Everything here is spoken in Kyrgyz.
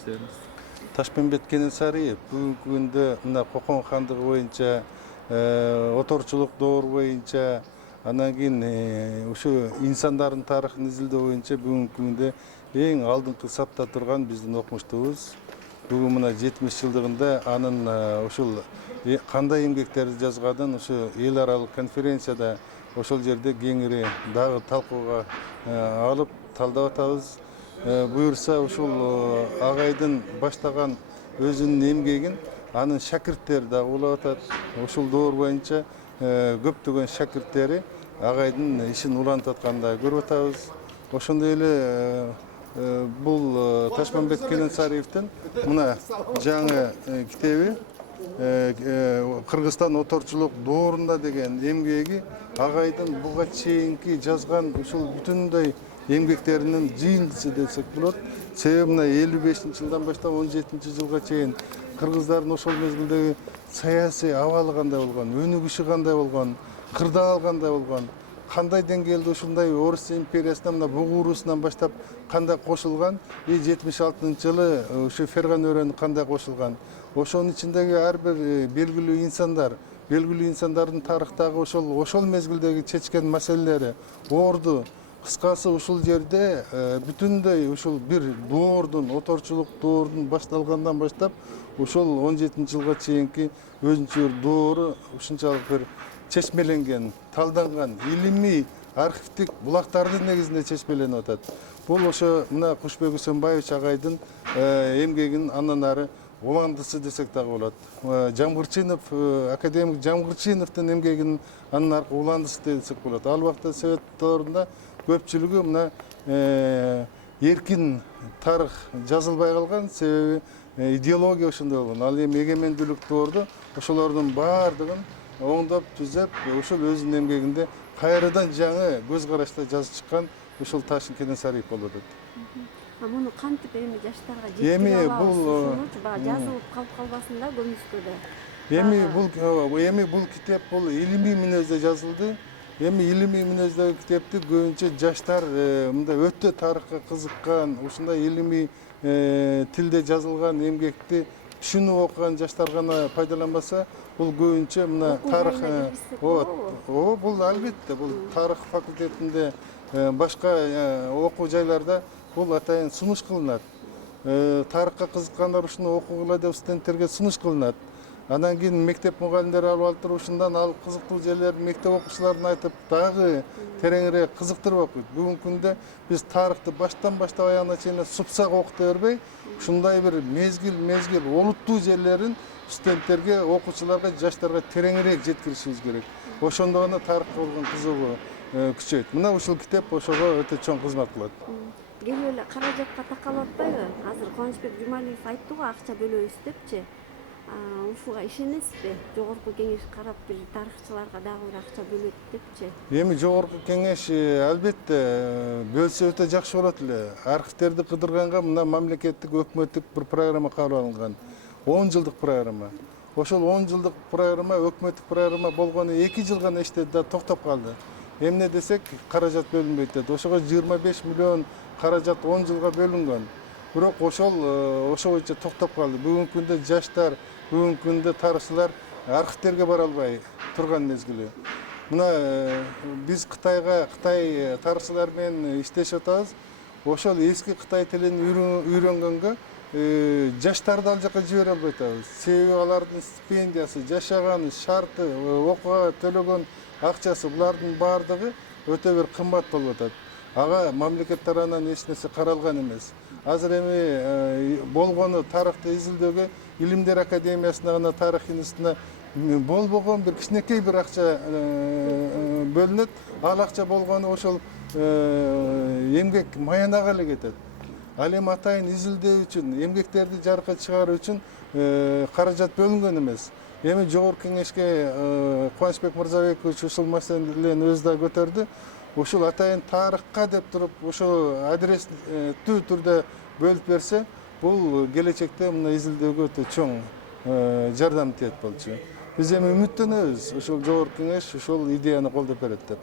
иштебиз. Ташмамбет Кенесариев бүгүнкү күндө мына Кокон хандыгы боюнча, оторчулук доор боюнча, анан кийин ушу инсандардын тарыхын изилдөө боюнча бүгүнкү күндө эң алдыңкы сапта турган биздин окумуштубуз. Бүгүн мына 70 жылдыгында анын ушул кандай эмгектерди жазганын ушу эл аралык конференцияда ошол жерде кеңири дагы талкууга алып талдап атабыз. Буюрса ушул агайдын баштаган өзүнүн эмгегин анын шакирттери дагы улап атат. Ушул доор боюнча көптөгөн шакирттери агайдын ишин улантып атканын дагы көрүп атабыз. Ошондой эле бул Ташмамбет Кенесариевдин мына жаңы китеби Кыргызстан оторчулук доорунда деген эмгеги агайдын буга чейинки жазган ушул бүтүндөй эмгектеринин жыйындысы десек болот. Себеби мына 55-жылдан баштап 17-жылга чейин кыргыздардын ошол мезгилдеги саясий абалы кандай болгон, өнүгүшү кандай болгон, кырдаал кандай болгон, кандай деңгээлде ушундай Орус империясына мына буг уруусунан баштап кандай кошулган, 76-жылы ушу Ферган өрөөнү кандай кошулган. Ошонун ичиндеги ар бир белгилүү инсандардын тарыхтагы ошол мезгилдеги чечкен маселелери, орду, кыскасы ушул жерде бүтүндөй ушул бир доордун, оторчулук доордун башталгандан баштап ушул 17-жылга чейинки өзүнчө бир доору ушунчалык бир чечмеленген, талданган, илимий, архивдик булактардын негизинде чечмеленип атат. Бул ошо мына Кушбек Үсөнбаевич агайдын эмгегинин андан ары уландысы десек дагы болот. Жамгырчинов, академик Жамгырчиновдун эмгегинин андан аркы уландысы десек болот. Ал убакта совет доорунда көпчүлүгү мына эркин тарых жазылбай калган, себеби идеология ошондой болгон. Ал эми эгемендүүлүк доорду ошолордун баардыгын оңдоп түзөп, ошол өзүнүн эмгегинде кайрадан жаңы көз карашта жазып чыккан ушул Ташмамбет Кенесариев болуп атат. Муну кантип эми жаштарга жеткире алабыз? Ушунучу баягы жазылып калып калбасын да көмүстөдө. Эми бул китеп бул илимий мүнөздө жазылды. Эми илимий мүнөздөгү китепти көбүнчө жаштар мындай өтө тарыхка кызыккан, ушундай илимий тилде жазылган эмгекти түшүнүп окуган жаштар гана пайдаланбаса, бул көбүнчө мына тарых бул албетте бул тарых факультетинде башка окуу жайларда бул атайын сунуш кылынат. Тарыхка кызыккандар ушуну окугула деп студенттерге сунуш кылынат. Андан кийин мектеп мугалимдери алып алыптыр, ушундан ал кызыктуу жерлерин мектеп окуучуларына айтып, дагы тереңирээк кызыктырып окуйт. Бүгүнкү күндө биз тарыхты баштан баштап аягына чейин супсак окута бербей, ушундай бир мезгил олуттуу жерлерин студенттерге, окуучуларга, жаштарга тереңирээк жеткиришибиз керек. Ошондо гана тарыхка болгон кызыгуу күчөйт. Мына ушул китеп ошого өтө чоң кызмат кылат. Келип эле каражатка такалып атпайбы? Азыр Кубанычбек Жумалиев айтты го, акча бөлөбүз депчи. Ушуга ишенесизби? Жогорку кеңеш карап бир тарыхчыларга дагы бир акча бөлөт депчи. Эми жогорку кеңеш албетте бөлсө өтө жакшы болот эле. Архивтерди кыдырганга мына мамлекеттик өкмөттүк бир программа кабыл алынган. 10 жылдык программа. Ошол 10 жылдык программа, өкмөттүк программа болгону 2 жыл гана иштеди да токтоп калды. Эмне десек, каражат бөлүнбөйт деп. Ошого 25 миллион каражат 10 жылга бөлүнгөн. Бирок ошо боюнча токтоп калды. Бүгүнкү күндө жаштар, бүгүнкү күндө тарыхчылар архивтерге бара албай турган мезгили. Мына биз Кытай тарыхчылар менен иштешип атабыз. Ошол эски Кытай тилин үйрөнгөнгө жаштарды ал жака жибере албай атабыз. Себеби алардын стипендиясы, жашаганы, шарты, окууга төлөгөн акчасы булардын баардыгы өтө бир кымбат болуп атат. Ага мамлекет тарабынан эч нерсе каралган эмес. Азыр эми болгону тарыхты изилдөөгө Илимдер академиясына гана тарых институтуна болбогон бир кичинекей бир акча бөлүнөт. Ал акча болгону ошол эмгек маянага эле кетет. Ал эми атайын изилдөө үчүн, эмгектерди жарыкка чыгаруу үчүн каражат бөлүнгөн эмес. Эми жогорку кеңешке Кубанычбек Мырзабекович ушул маселени өзү да көтөрдү. Ушул атайын тарыхка деп туруп, ошо адрестүү түрдө бөлүп берсе, бул келечекте мына изилдөөгө өтө чоң жардам тиет болчу. Биз эми үмүттөнөбүз, ушул жогорку кеңеш ушул идеяны колдоп берет деп.